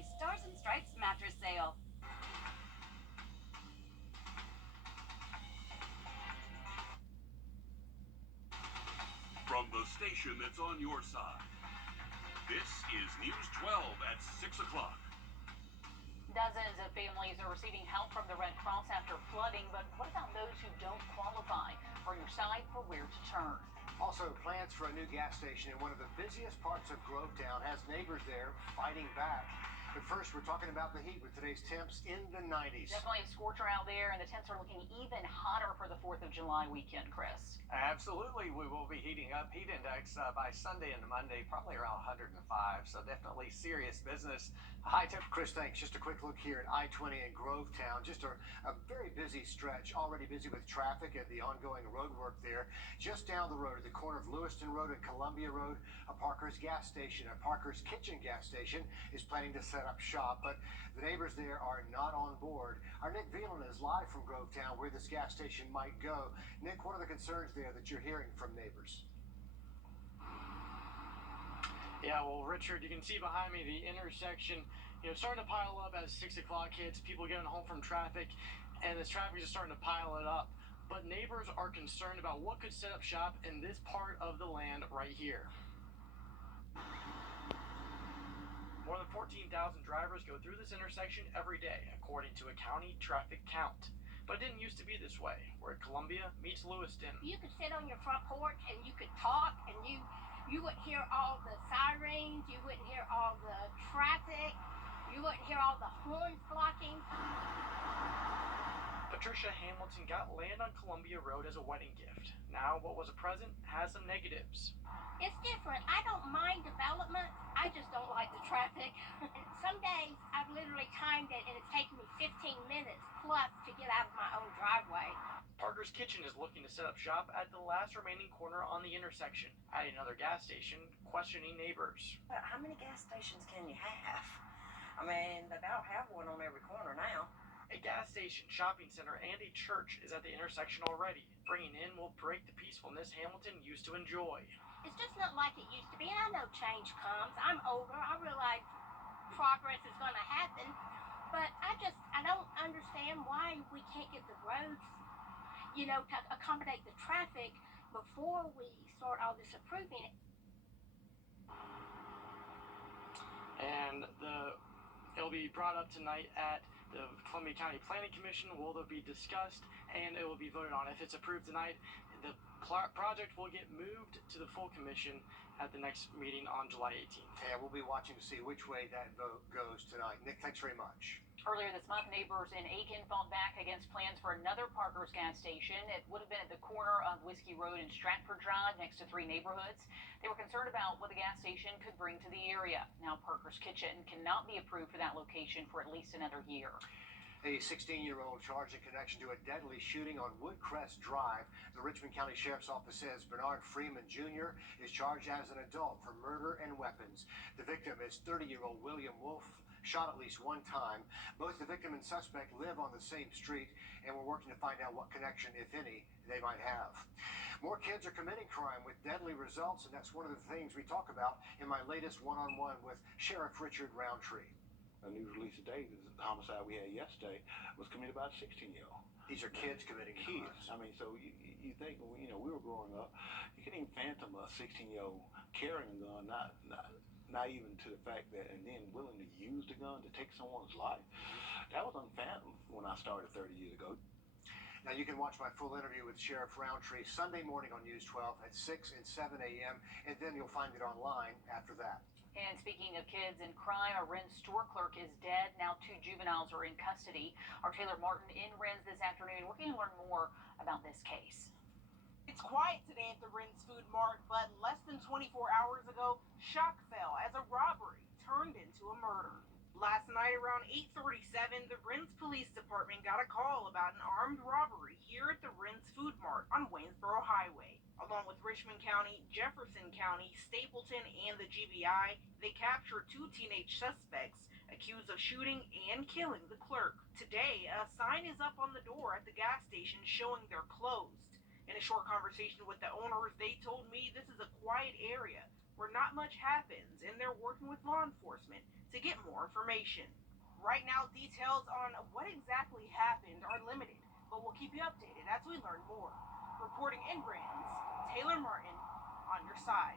Family's Stars and Stripes mattress sale. From the station that's on your side, this is News 12 at 6 o'clock. Dozens of families are receiving help from the Red Cross after flooding, but what about those who don't qualify? On your side for where to turn. Also, plans for a new gas station in one of the busiest parts of Grovetown has neighbors there fighting back. But first, we're talking about the heat with today's temps in the 90s. Definitely a scorcher out there, and the temps are looking even hotter for the 4th of July weekend, Chris. Absolutely. We will be heating up. Heat index by Sunday and Monday, probably around 105. So definitely serious business. High temp. Chris, thanks. Just a quick look here at I-20 in Grovetown. Just a very busy stretch. Already busy with traffic and the ongoing road work there. Just down the road at the corner of Lewiston Road and Columbia Road, a Parker's gas station, a Parker's Kitchen gas station is planning to set up shop, but the neighbors there are not on board. Our Nick Veland is live from Grovetown, where this gas station might go. Nick, what are the concerns there that you're hearing from neighbors? Yeah, well, Richard, you can see behind me the intersection, starting to pile up as 6 o'clock hits, people getting home from traffic, and this traffic is starting to pile it up. But neighbors are concerned about what could set up shop in this part of the land right here. More than 14,000 drivers go through this intersection every day, according to a county traffic count. But it didn't used to be this way, where Columbia meets Lewiston. You could sit on your front porch and you could talk, and you wouldn't hear all the sirens, you wouldn't hear all the traffic, you wouldn't hear all the horns blocking. Patricia Hamilton got land on Columbia Road as a wedding gift. Now, what was a present has some negatives. It's different. I don't mind development. I just don't like the traffic. Some days I've literally timed it and it's taken me 15 minutes plus to get out of my own driveway. Parker's Kitchen is looking to set up shop at the last remaining corner on the intersection, adding another gas station, questioning neighbors. How many gas stations can you have? I mean, they about have one on every corner now. A gas station, shopping center, and a church is at the intersection already. Bringing in will break the peacefulness Hamilton used to enjoy. It's just not like it used to be, and I know change comes. I'm older. I realize progress is going to happen, but I don't understand why we can't get the roads, to accommodate the traffic before we start all this approving. And it'll be brought up tonight at the Columbia County Planning Commission. Will be discussed, and it will be voted on. If it's approved tonight, the project will get moved to the full commission at the next meeting on July 18th. And we'll be watching to see which way that vote goes tonight. Nick, thanks very much. Earlier this month, neighbors in Aiken fought back against plans for another Parker's gas station. It would have been at the corner of Whiskey Road and Stratford Drive next to 3 neighborhoods. They were concerned about what the gas station could bring to the area. Now Parker's Kitchen cannot be approved for that location for at least another year. A 16-year-old charged in connection to a deadly shooting on Woodcrest Drive. The Richmond County Sheriff's Office says Bernard Freeman Jr. is charged as an adult for murder and weapons. The victim is 30-year-old William Wolf, shot at least one time. Both the victim and suspect live on the same street, and we're working to find out what connection, if any, they might have. More kids are committing crime with deadly results, and that's one of the things we talk about in my latest one-on-one with Sheriff Richard Roundtree. A news release today, the homicide we had yesterday was committed by a 16-year-old. These are kids committing crimes. I mean, so you think, we were growing up, you can't even phantom a 16-year-old carrying a gun, not even to the fact that, and then willing to use the gun to take someone's life. That was unfathomable when I started 30 years ago. Now, you can watch my full interview with Sheriff Roundtree Sunday morning on News 12 at 6 and 7 a.m., and then you'll find it online after that. And speaking of kids and crime, a Rennes store clerk is dead. Now 2 juveniles are in custody. Our Taylor Martin in Rennes this afternoon. We're going to learn more about this case. It's quiet today at the Rennes Food Mart, but less than 24 hours ago, shock fell as a robbery turned into a murder. Last night around 8:37, the Rennes Police Department got a call about an armed robbery here at the Rennes Food Mart on Waynesboro Highway. Along with Richmond County, Jefferson County, Stapleton, and the GBI, they captured 2 teenage suspects accused of shooting and killing the clerk. Today, a sign is up on the door at the gas station showing they're closed. In a short conversation with the owners, they told me this is a quiet area where not much happens and they're working with law enforcement to get more information. Right now, details on what exactly happened are limited, but we'll keep you updated as we learn more. Reporting in Brands, Taylor Martin, on your side.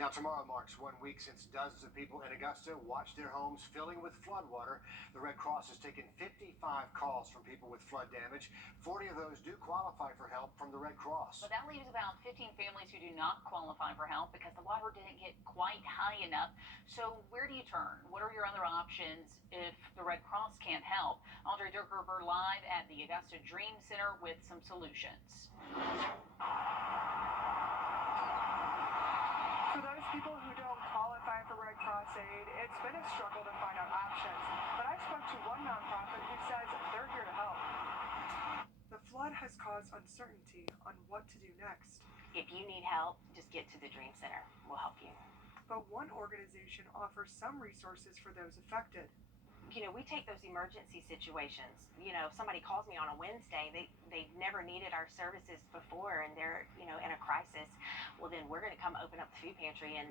Now, tomorrow marks 1 week since dozens of people in Augusta watched their homes filling with floodwater. The Red Cross has taken 55 calls from people with flood damage. 40 of those do qualify for help from the Red Cross. But that leaves about 15 families who do not qualify for help because the water didn't get quite high enough. So where do you turn? What are your other options if the Red Cross can't help? Audrey Dirkerver live at the Augusta Dream Center with some solutions. For those people who don't qualify for Red Cross aid, it's been a struggle to find out options. But I spoke to one nonprofit who says they're here to help. The flood has caused uncertainty on what to do next. If you need help, just get to the Dream Center. We'll help you. But one organization offers some resources for those affected. You know, we take those emergency situations. You know, if somebody calls me on a Wednesday, they've never needed our services before and they're, you know, in a crisis. Well, then we're going to come open up the food pantry and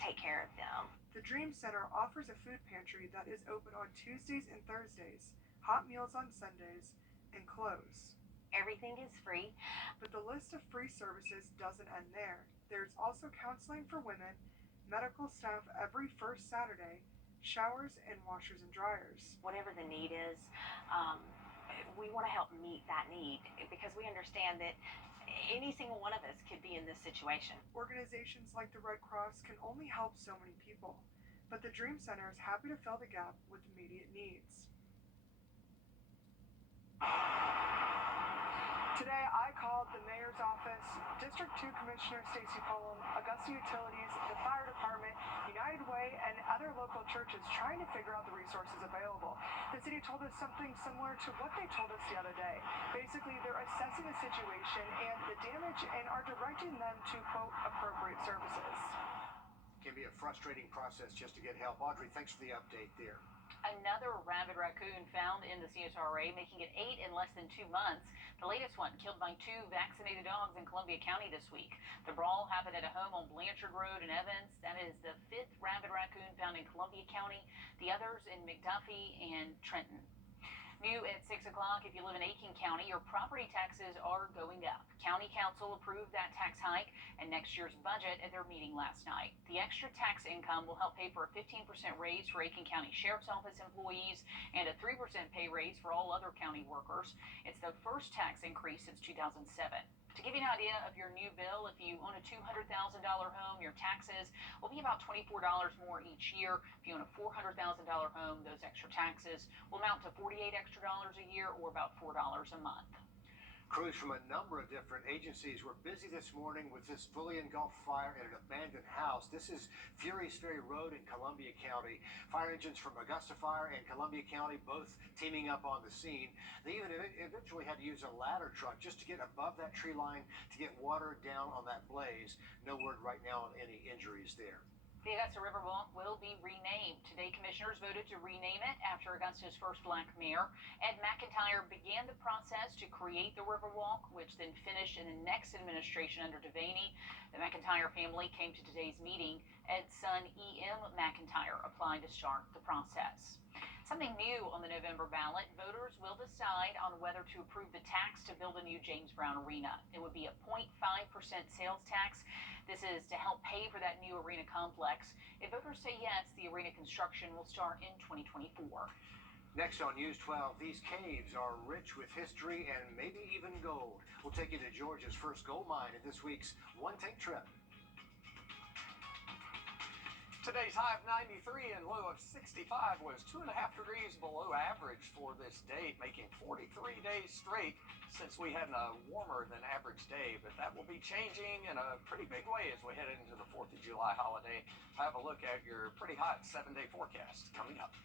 take care of them. The Dream Center offers a food pantry that is open on Tuesdays and Thursdays, hot meals on Sundays, and close. Everything is free. But the list of free services doesn't end there. There's also counseling for women, medical staff every first Saturday, showers and washers and dryers. Whatever the need is, we want to help meet that need because we understand that any single one of us could be in this situation. Organizations like the Red Cross can only help so many people, but the Dream Center is happy to fill the gap with immediate needs. Today, I called the mayor's office, District 2 Commissioner Stacy Pullum, Augusta Utilities, the fire department, United Way, and other local churches trying to figure out the resources available. The city told us something similar to what they told us the other day. Basically, they're assessing the situation and the damage and are directing them to, quote, appropriate services. It can be a frustrating process just to get help. Audrey, thanks for the update there. Another rabid raccoon found in the CSRA, making it 8 in less than 2 months. The latest one killed by 2 vaccinated dogs in Columbia County this week. The brawl happened at a home on Blanchard Road in Evans. That is the 5th rabid raccoon found in Columbia County. The others in McDuffie and Trenton. New at 6 o'clock, if you live in Aiken County, your property taxes are going up. County Council approved that tax hike and next year's budget at their meeting last night. The extra tax income will help pay for a 15% raise for Aiken County Sheriff's Office employees and a 3% pay raise for all other county workers. It's the first tax increase since 2007. To give you an idea of your new bill, if you own a $200,000 home, your taxes will be about $24 more each year. If you own a $400,000 home, those extra taxes will amount to $48 extra a year, or about $4 a month. Crews from a number of different agencies were busy this morning with this fully engulfed fire in an abandoned house. This is Furys Ferry Road in Columbia County. Fire engines from Augusta Fire and Columbia County both teaming up on the scene. They even eventually had to use a ladder truck just to get above that tree line to get water down on that blaze. No word right now on any injuries there. The Augusta Riverwalk will be renamed. Today, commissioners voted to rename it after Augusta's first black mayor. Ed McIntyre began the process to create the Riverwalk, which then finished in the next administration under Devaney. The McIntyre family came to today's meeting. Ed's son, E.M. McIntyre, applied to start the process. Something new on the November ballot, voters will decide on whether to approve the tax to build a new James Brown Arena. It would be a 0.5% sales tax. This is to help pay for that new arena complex. If voters say yes, the arena construction will start in 2024. Next on News 12, these caves are rich with history and maybe even gold. We'll take you to Georgia's first gold mine in this week's One Take Trip. Today's high of 93 and low of 65 was 2.5 degrees below average for this date, making 43 days straight since we had a warmer than average day. But that will be changing in a pretty big way as we head into the 4th of July holiday. Have a look at your pretty hot 7-day forecast coming up.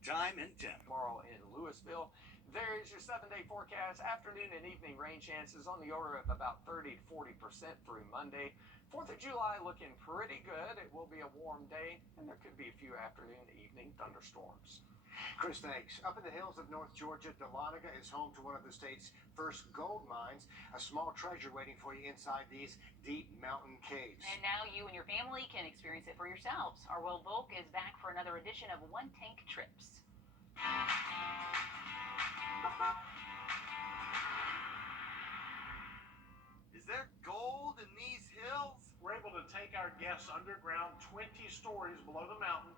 Time and temp. Tomorrow in Louisville. There is your 7-day forecast. Afternoon and evening rain chances on the order of about 30 to 40% through Monday. 4th of July looking pretty good. It will be a warm day, and there could be a few afternoon, evening thunderstorms. Chris, thanks. Up in the hills of North Georgia, Dahlonega is home to one of the state's first gold mines, a small treasure waiting for you inside these deep mountain caves. And now you and your family can experience it for yourselves. Our Will Volk is back for another edition of One Tank Trips. Is there gold in these hills? We're able to take our guests underground 20 stories below the mountain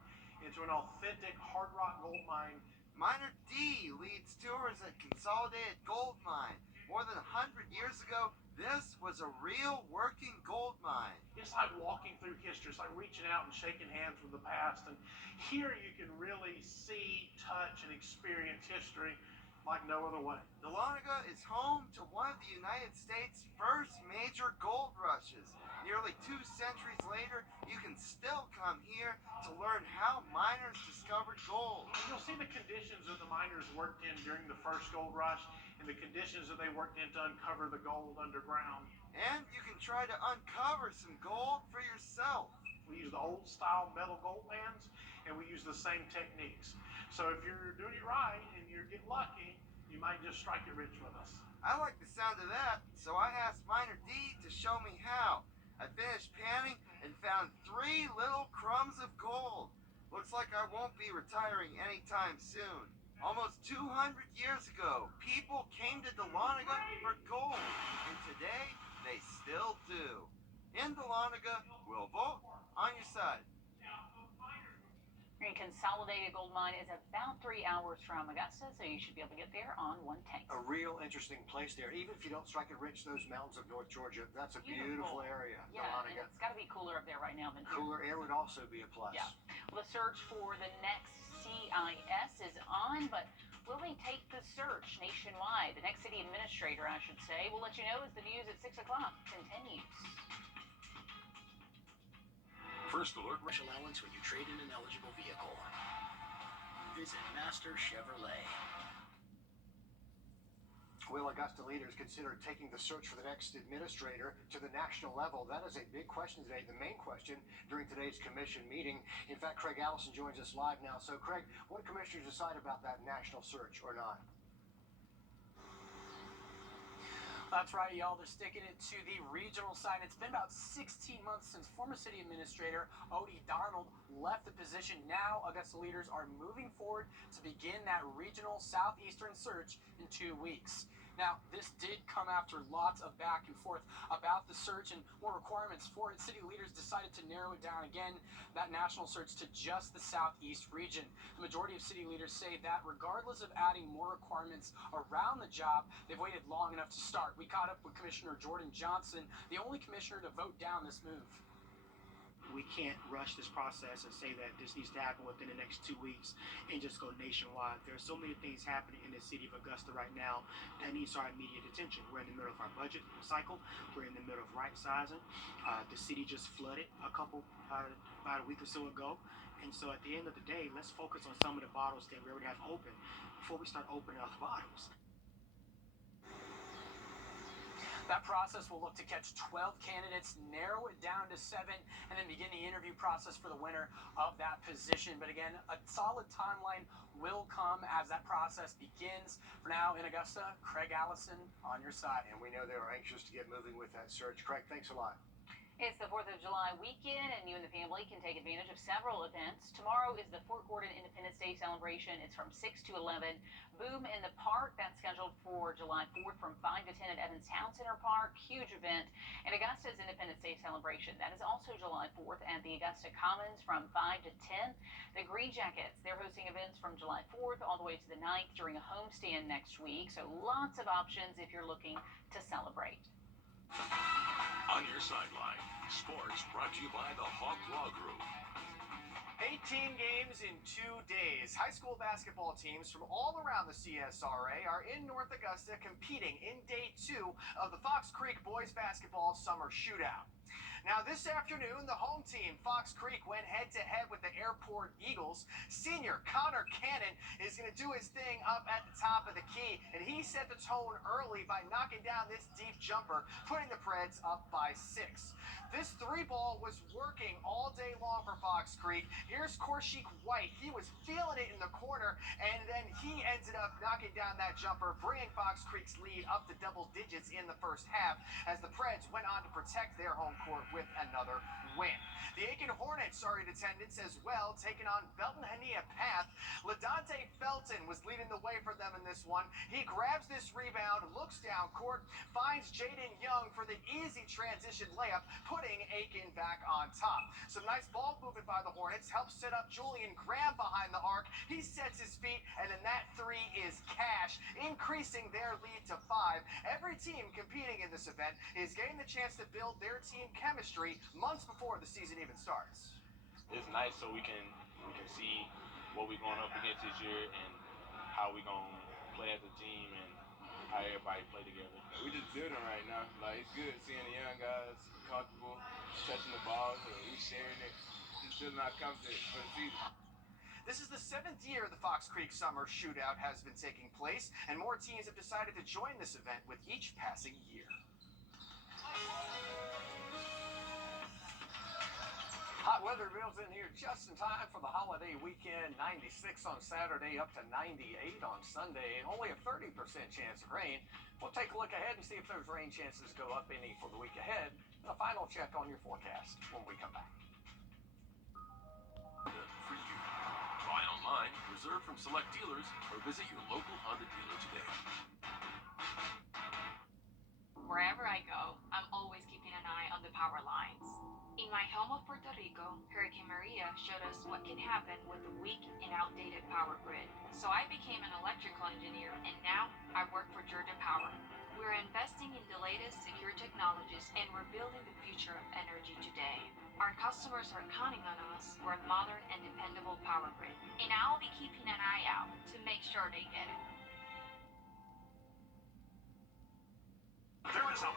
into an authentic hard rock gold mine. Miner D leads tours at Consolidated Gold Mine. More than 100 years ago, this was a real working gold mine. It's like walking through history. It's like reaching out and shaking hands with the past. And here you can really see, touch, and experience history like no other way. Dahlonega is home to one of the United States' first major gold rushes. Nearly 2 centuries later, you can still come here to learn how miners discovered gold. And you'll see the conditions that the miners worked in during the first gold rush and the conditions that they worked in to uncover the gold underground. And you can try to uncover some gold for yourself. We use the old style metal gold pans, and we use the same techniques. So if you're doing it right and you're getting lucky, you might just strike it rich with us. I like the sound of that, so I asked Miner D to show me how. I finished panning and found 3 little crumbs of gold. Looks like I won't be retiring anytime soon. Almost 200 years ago, people came to Dahlonega for gold, and today they still do. In Dahlonega, Will Volk, on your side. And Consolidated Gold Mine is about 3 hours from Augusta, so you should be able to get there on one tank. A real interesting place there. Even if you don't strike it rich, those mountains of North Georgia, that's a beautiful area. Yeah, and it's got to be cooler up there right now than here. Cooler air would also be a plus. Yeah. Well, the search for the next CIS is on, but will they take the search nationwide? The next city administrator, I should say. We'll let you know as the news at 6 o'clock continues. First alert. Rush allowance when you trade in an eligible vehicle. Visit Master Chevrolet. Will Augusta leaders consider taking the search for the next administrator to the national level? That is a big question today, the main question during today's commission meeting. In fact, Craig Allison joins us live now. So, Craig, what commissioners decide about that national search or not? That's right, y'all. They're sticking it to the regional side. It's been about 16 months since former city administrator Odie Donald left the position. Now, Augusta leaders are moving forward to begin that regional southeastern search in 2 weeks. Now, this did come after lots of back and forth about the search and more requirements for it. City leaders decided to narrow it down again, that national search, to just the southeast region. The majority of city leaders say that regardless of adding more requirements around the job, they've waited long enough to start. We caught up with Commissioner Jordan Johnson, the only commissioner to vote down this move. We can't rush this process and say that this needs to happen within the next 2 weeks and just go nationwide. There are so many things happening in the city of Augusta right now that needs our immediate attention. We're in the middle of our budget cycle. We're in the middle of right sizing. The city just flooded about a week or so ago. And so at the end of the day, let's focus on some of the bottles that we already have open before we start opening other bottles. That process will look to catch 12 candidates, narrow it down to 7, and then begin the interview process for the winner of that position. But again, a solid timeline will come as that process begins. For now, in Augusta, Craig Allison on your side. And we know they're anxious to get moving with that search. Craig, thanks a lot. It's the 4th of July weekend, and you and the family can take advantage of several events. Tomorrow is the Fort Gordon Independence Day celebration. It's from 6 to 11. Boom in the Park, that's scheduled for July 4th from 5 to 10 at Evans Town Center Park. Huge event. And Augusta's Independence Day celebration, that is also July 4th at the Augusta Commons from 5 to 10. The Green Jackets, they're hosting events from July 4th all the way to the 9th during a homestand next week. So lots of options if you're looking to celebrate. On your sideline, sports brought to you by the Hawk Law Group. 18 games in 2 days. High school basketball teams from all around the CSRA are in North Augusta competing in day 2 of the Fox Creek Boys Basketball Summer Shootout. Now, this afternoon, the home team, Fox Creek, went head-to-head with the Airport Eagles. Senior Connor Cannon is going to do his thing up at the top of the key, and he set the tone early by knocking down this deep jumper, putting the Preds up by 6. This 3-ball was working all day long for Fox Creek. Here's Korshik White. He was feeling it in the corner, and then he ended up knocking down that jumper, bringing Fox Creek's lead up to double digits in the first half as the Preds went on to protect their home court with another win. The Aiken Hornets are in attendance as well, taking on Belton Hania Path. LaDante Felton was leading the way for them in this one. He grabs this rebound, looks down court, finds Jaden Young for the easy transition layup, putting Aiken back on top. Some nice ball movement by the Hornets helps set up Julian Graham behind the arc. He sets his feet, and then that 3 is cash, increasing their lead to 5. Every team competing in this event is getting the chance to build their team chemistry months before the season even starts. It's nice so we can see what we're going up against this year and how we're going to play as a team and how everybody play together. We just building right now. Like, it's good seeing the young guys comfortable touching the ball, so we sharing it, just feeling our confidence for the season. This is the 7th year the Fox Creek Summer Shootout has been taking place, and more teams have decided to join this event with each passing year. Hot weather builds in here just in time for the holiday weekend. 96 on Saturday, up to 98 on Sunday. Only a 30% chance of rain. We'll take a look ahead and see if those rain chances go up any for the week ahead. A final check on your forecast when we come back. For you. Buy online, reserve from select dealers, or visit your local Honda dealer today. Wherever I go, I'm always keeping an eye on the power lines. In my home of Puerto Rico, Hurricane Maria showed us what can happen with a weak and outdated power grid. So I became an electrical engineer, and now I work for Wrdw. We're investing in the latest secure technologies, and we're building the future of energy today. Our customers are counting on us for a modern and dependable power grid, and I'll be keeping an eye out to make sure they get it. There is a